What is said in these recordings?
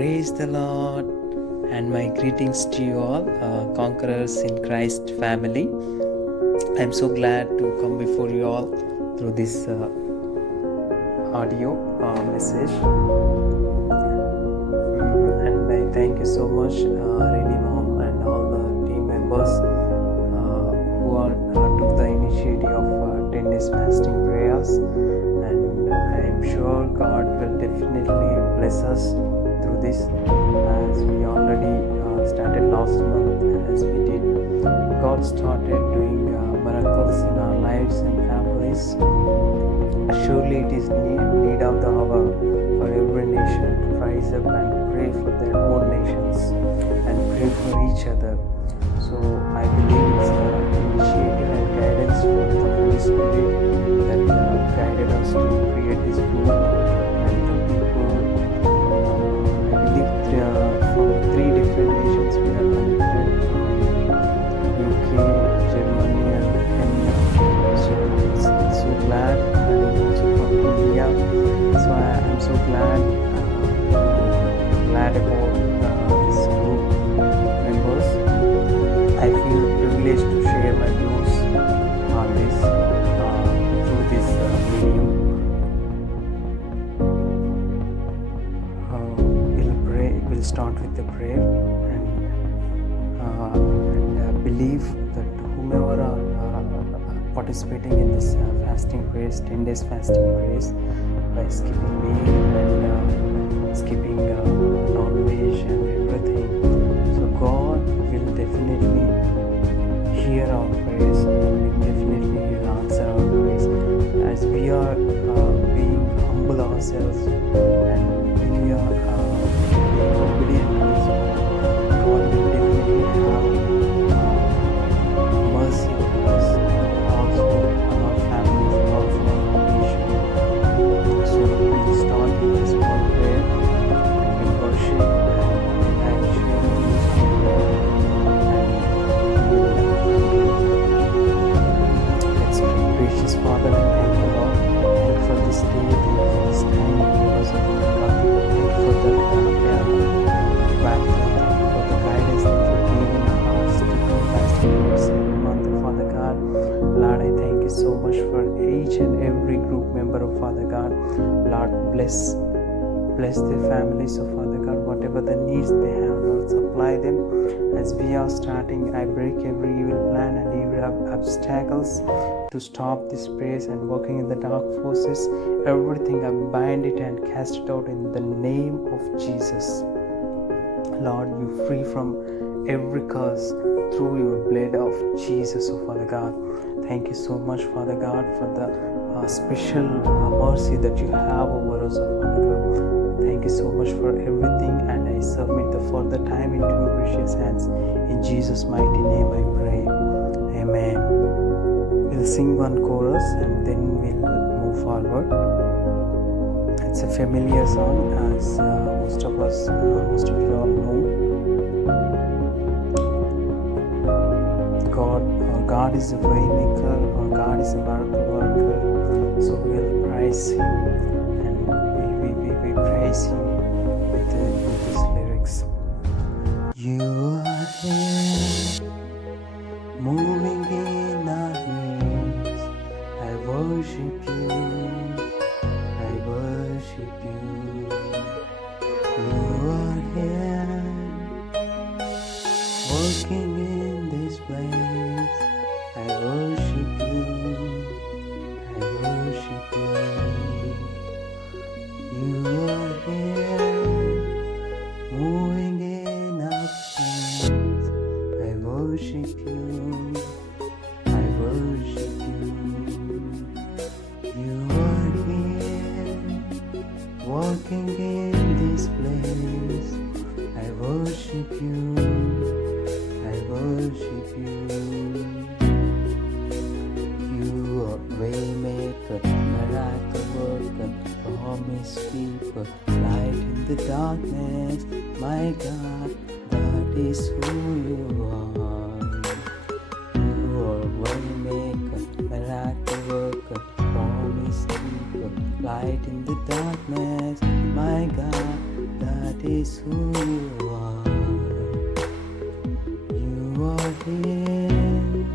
Praise the Lord, and my greetings to you all, conquerors in Christ family. I'm so glad to come before you all through this audio message. And I thank you so much, Rini Mom, and all the team members who took the initiative of 10 days fasting prayers. And I am sure God will definitely bless us through this, as we already started last month, and as we did, God started doing miracles in our lives and families. Surely it is need of the hour for every nation to rise up and pray for their own nations and pray for each other. So I believe it's the initiative and guidance from the Holy Spirit that guided us to create this group. And the people, I believe from 3 different nations we are connected, UK, Germany and Kenya. So it's so glad, and also from India. So I'm so glad about this group members. I feel privileged to share my views on this through this medium. We'll start with the prayer and believe that whomever are participating in this fasting prayers, 10 days fasting prayers, by skipping meal and skipping non-veg and everything, so God will definitely hear our prayers, and definitely He will answer our prayers as we are being humble ourselves, and when we are being obedient to His word. God will definitely have mercy on us, also on our families, and also on our nation. So we'll start with this small prayer and with worship and sharing this with God, and let's pray. Gracious Father, I thank you, Lord. Thank you for this day, thank you for this time, because of your God. Thank you for the battle, thank you for the guidance that you gave in our hearts to do fasting prayers every month, Father God. Lord, I thank you so much for each and every group member of Father God. Lord, bless their families, oh Father God, whatever the needs they have, Lord, supply them. As we are starting, I break every evil plan and evil obstacles to stop this prayers and working in the dark forces. Everything, I bind it and cast it out in the name of Jesus. Lord, you free from every curse through your blood of Jesus, oh Father God. Thank you so much, Father God, for the special mercy that you have over us, oh Father God. Thank you so much for everything, and I submit the further time into your precious hands. In Jesus' mighty name I pray. Amen. We'll sing one chorus and then we'll move forward. It's a familiar song, as most of you all know. God is a way maker, or God is a miracle worker. So we'll praise Him, and we praise Him with these lyrics. You are here, moving in our midst. I worship you, I worship you. You are here, working in this place. I worship you, I worship you. You are here, moving in our midst. I worship you, I worship you. You are here, walking in this place. I worship you, I worship you. You are waymaker, miracle worker, promise keeper, light in the darkness. My God, that is who you are. You are waymaker, miracle worker, promise keeper, light in the darkness. My God, that is who you are. You are here,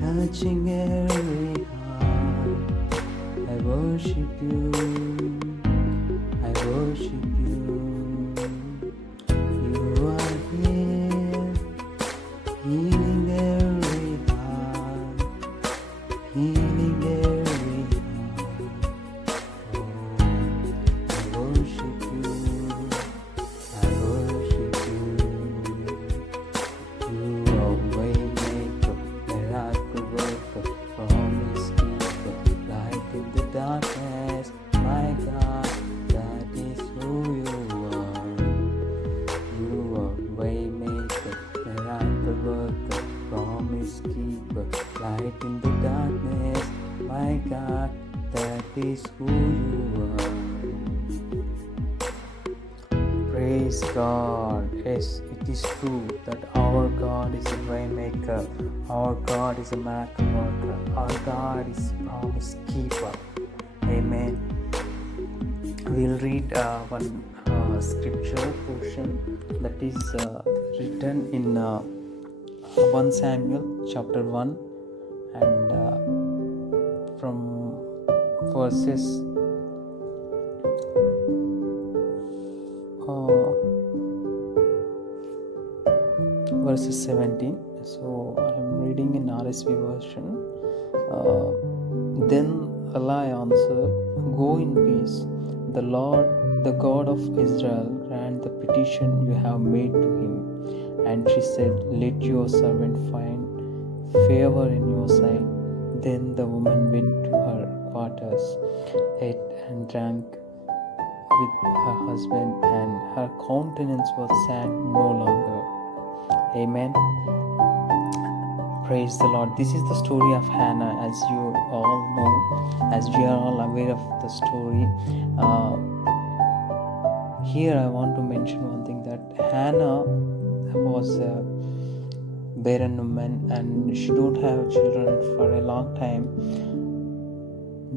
touching every heart. I worship you, I worship you. You are here, healing every heart, healing every heart. Oh, I worship you, I worship you. You are waymaker, miracle worker, promise keeper, light in the darkness. My God, that is who you are. You are waymaker, miracle worker, promise keeper, light in the darkness. My God, that is who you are. Praise God. Yes, it is true that our God is a waymaker, our God is a miracle worker, our God is a promise keeper. Amen. We'll read one scripture portion that is written in 1 Samuel chapter 1 and from verses 17. So I'm reading in RSV version. Then Eli answered, "Go in peace. The Lord, the God of Israel, grant the petition you have made to him." And she said, "Let your servant find favor in your sight." Then the woman went to her quarters, ate and drank with her husband, and her countenance was sad no longer. Amen. Praise the Lord. This is the story of Hannah, as you all know, as we are all aware of the story. Here I want to mention one thing, that Hannah was a barren woman and she don't have children for a long time.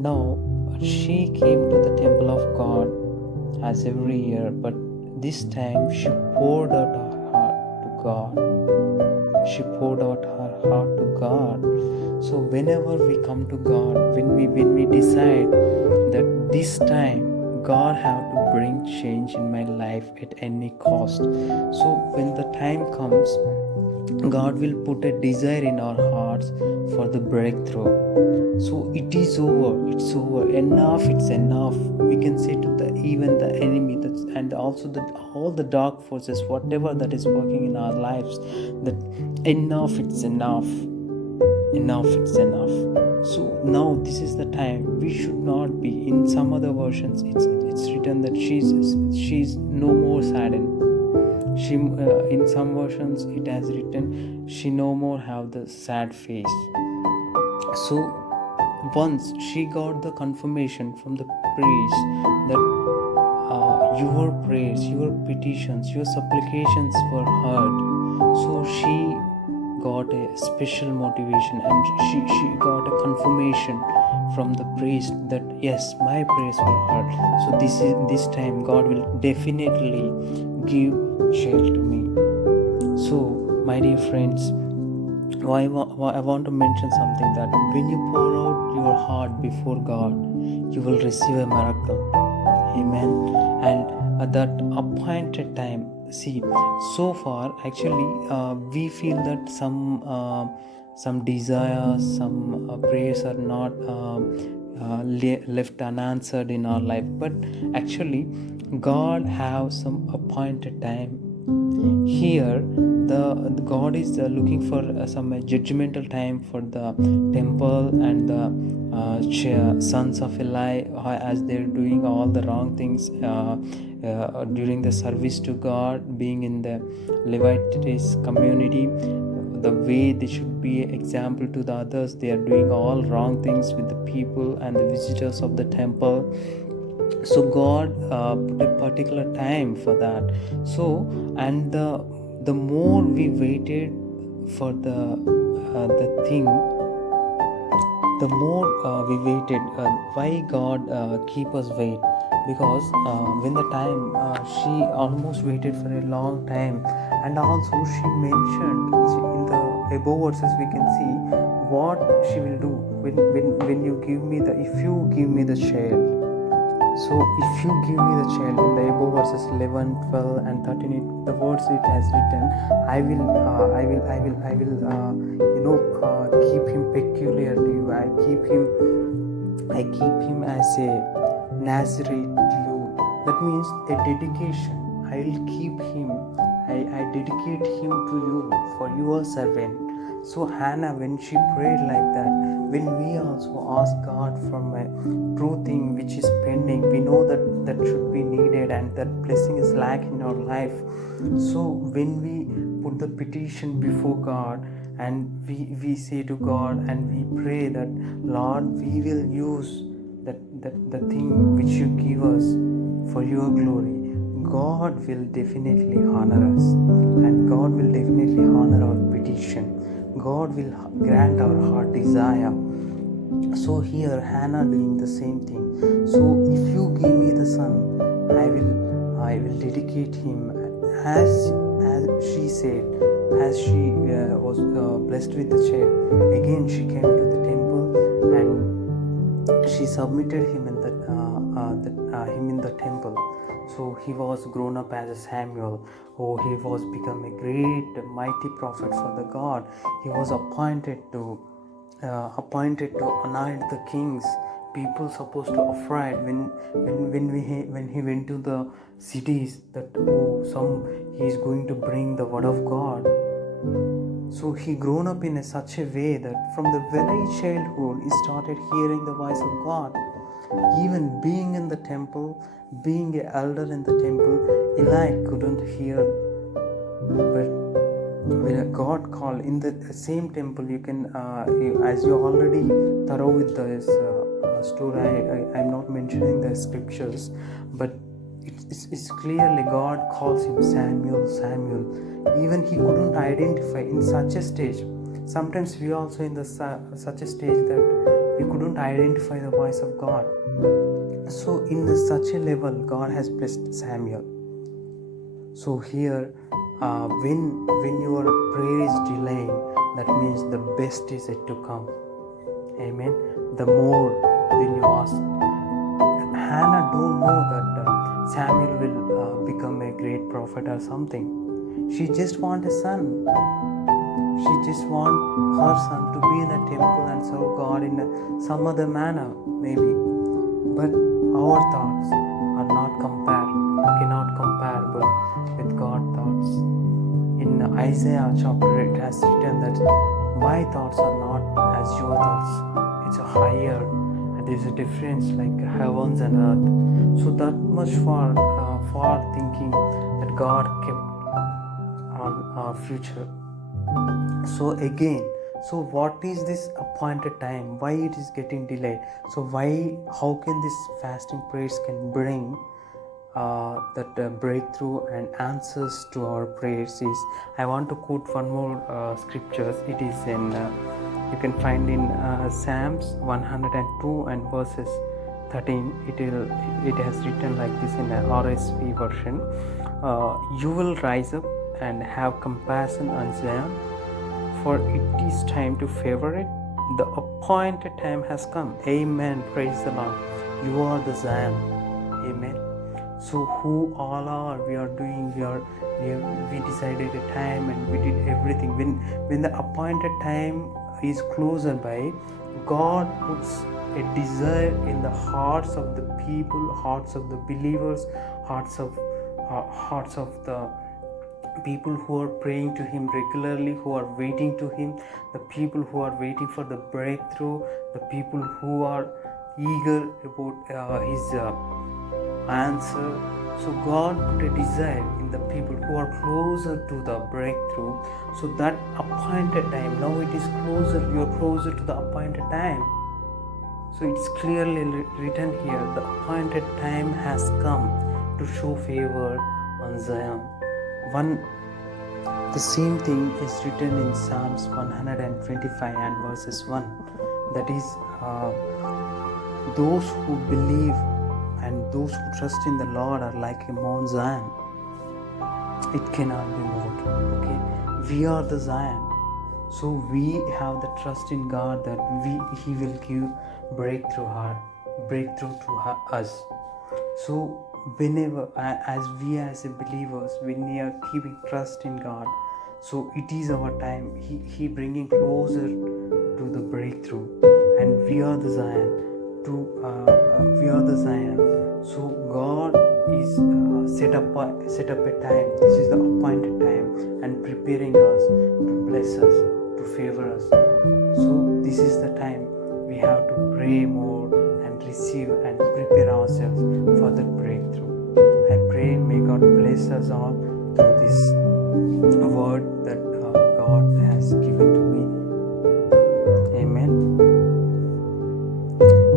Now she came to the temple of God as every year, but this time she poured out her heart to God. She poured out her heart to God. So whenever we come to God, when we decide that this time God have to bring change in my life at any cost. So when the time comes, God will put a desire in our hearts for the breakthrough. So it is over. It's over. Enough. It's enough. We can say to even the enemy, and also all the dark forces, whatever that is working in our lives, that enough. It's enough. Enough. It's enough. So now this is the time. We should not be. In some other versions, it's written that she's no more saddened. She in some versions it has written she no more have the sad face. So once she got the confirmation from the priest that your prayers, your petitions, your supplications were heard, so she got a special motivation, and she got a confirmation from the priest that yes, my prayers were heard. So this time God will definitely give child to me. So my dear friends, I want to mention something, that when you pour out your heart before God, you will receive a miracle. Amen. And at that appointed time, see, so far actually we feel that some desires, some prayers are not left unanswered in our life, but actually God have some appointed time. Here the God is looking for some judgmental time for the temple and the sons of Eli, as they're doing all the wrong things during the service to God, being in the Levite community. The way they should be an example to the others, they are doing all wrong things with the people and the visitors of the temple. So God put a particular time for that. So, and the more we waited for the thing, the more we waited. Why God keep us wait? because when the time she almost waited for a long time, and also she mentioned in the above verses we can see what she will do when you give me the if you give me the child. So if you give me the child, in the above verses 11, 12 and 13, the words it has written, I will keep him peculiar to you. I keep him as a Nazarite to you. That means a dedication. I will keep him. I dedicate him to you for your servant. So Hannah, when she prayed like that, when we also ask God from a true thing which is pending, we know that should be needed and that blessing is lacking in our life. So when we put the petition before God and we say to God and we pray that Lord, we will use the thing which you give us for your glory, God will definitely honor us, and God will definitely honor our petition. God will grant our heart desire. So here Hannah doing the same thing. So if you give me the son, I will dedicate him as she said, as she was blessed with the child. Again she came to the temple and she submitted him in the temple. So he was grown up as a Samuel. Oh, he was become a great mighty prophet for the God. He was appointed to anoint the kings. People supposed to afraid when he went to the cities that he is going to bring the word of God. So he grown up in such a way that from the very childhood he started hearing the voice of God. Even being in the temple, being an elder in the temple, Eli couldn't hear. But when God called in the same temple, you can, as you already thorough with this story, I'm not mentioning the scriptures, but it's clearly God calls him Samuel, Samuel. Even he couldn't identify in such a stage. Sometimes we also in such a stage that we couldn't identify the voice of God. So in such a level, God has blessed Samuel. So here, when your prayer is delaying, that means the best is yet to come. Amen. The more when you ask, Hannah don't know that Samuel will become a great prophet or something. She just wants a son. She just wants her son to be in a temple and serve God in some other manner, maybe. But our thoughts are cannot comparable with God's thoughts. In Isaiah chapter 8 has written that my thoughts are not as your thoughts. It's a higher, and there's a difference like heavens and earth. So that much far thinking that God kept on our future. So again, so what is this appointed time? Why it is getting delayed? So how can this fasting prayers can bring that breakthrough and answers to our prayers? Is I want to quote one more scriptures. It is in you can find in Psalms 102 and verses 13. It has written like this in the RSV version. You will rise up and have compassion on Zion, for it is time to favor it. The appointed time has come. Amen. Praise the Lord. You are the Zion. Amen. So who all are we are doing? We decided a time and we did everything. When the appointed time is closer by, God puts a desire in the hearts of the people, hearts of the believers, hearts of the people who are praying to him regularly, who are waiting to him, the people who are waiting for the breakthrough, the people who are eager about his answer. So God put a desire in the people who are closer to the breakthrough. So that appointed time, now it is closer, you are closer to the appointed time. So it's clearly written here, the appointed time has come to show favor on Zion. The same thing is written in Psalms 125 and verses 1. That is, those who believe and those who trust in the Lord are like a Mount Zion. It cannot be moved. Okay, we are the Zion. So we have the trust in God that He will give breakthrough to us. So whenever as believers, when we are keeping trust in God, so it is our time. He bringing closer to the breakthrough, and we are the Zion. We are the Zion. So God is set up a time. This is the appointed time, and preparing us to bless us, to favor us. So this is the time we have to pray more and receive and prepare ourselves for the breakthrough. I pray may God bless us all through this word that God has given to me. Amen.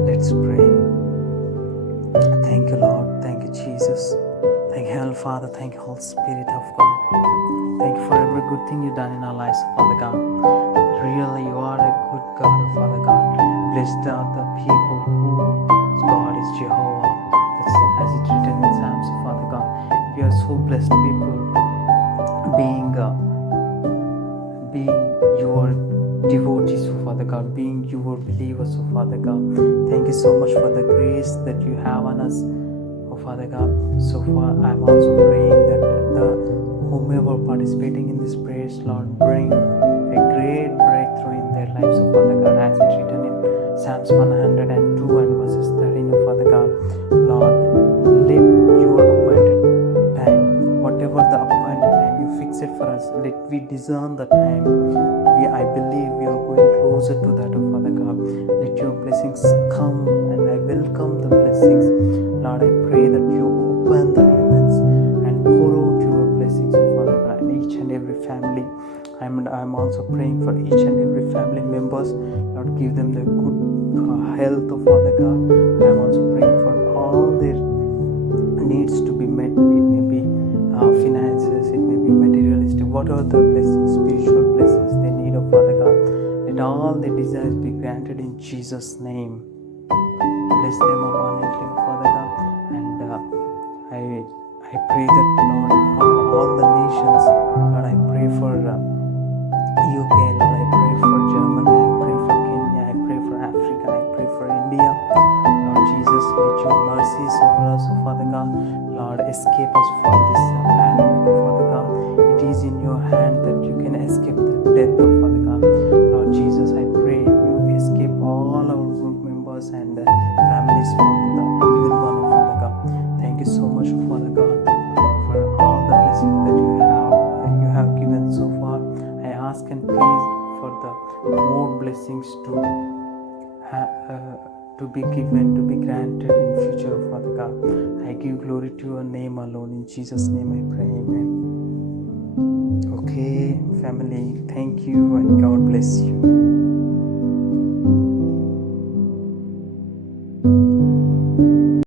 Let's pray. Thank you, Lord. Thank you, Jesus. Thank you, Heavenly Father. Thank you, Holy Spirit of God. Thank you for every good thing you've done in our lives, Father God. Really, you are a good God, Father God. Blessed are the people whose God is Jehovah. That's as it's written in Psalms, Father God. We are so blessed people, being your devotees, Father God, being your believers, Father God. Thank you so much for the grace that you have on us, Father God. So far, I'm also praying that whomever participating in this prayers, Lord, bring a great breakthrough in their lives, Father God, as it's written in Psalms 102 and verses 13, Father God. Lord, let your appointed time, whatever the appointed time you fix it for us, let we discern the time. I believe we are going closer to that, Father God. Let your blessings come, and I welcome the blessings. Lord, I pray that you open the heavens and pour out your blessings, Father God, in each and every family. I'm also praying for each and every family members. Lord, give them the good health, Father God. I'm also praying for all their needs to be met. It may be finances, it may be materialistic, whatever the blessings, spiritual blessings they need, Father God. Let all their desires be granted in Jesus' name. Bless them abundantly, Father God. And I pray that, Lord, all the nations, Lord, I pray for UK, Lord, I pray for Germany, I pray for Kenya, I pray for Africa, I pray for India. Lord Jesus, let your mercies over us, Father God. Lord, escape us from this pandemic, Father God. It is in your hand that you can escape the death, Father God. Lord Jesus, I pray you escape all our group members and families from the evil one, Father God. Thank you so much, Father God, for all the blessings that you have given so far. I ask and pray for the more blessings to be given, to be granted in future, Father God. I give glory to your name alone. In Jesus' name I pray, amen. Okay, family, thank you and God bless you.